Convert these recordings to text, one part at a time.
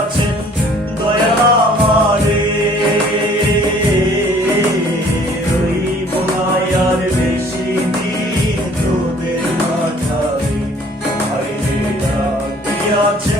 আছেন দয়া আমারে। রইব না আর বেশি দিন তোদের মাথায় আরে আছেন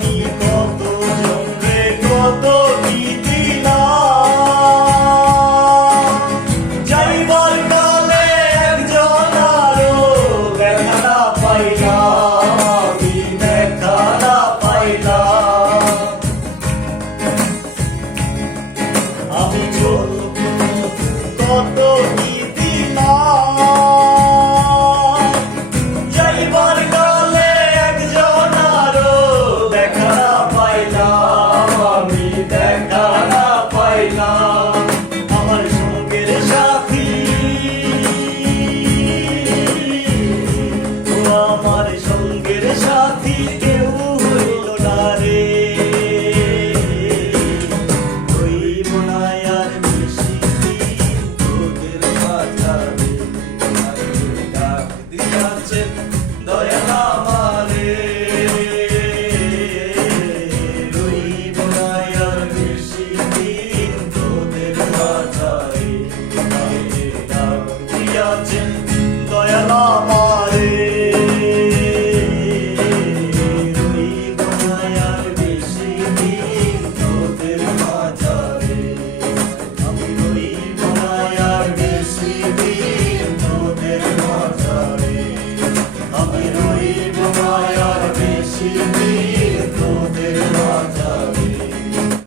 你 আমি রইব মায়ার বেশি দিন।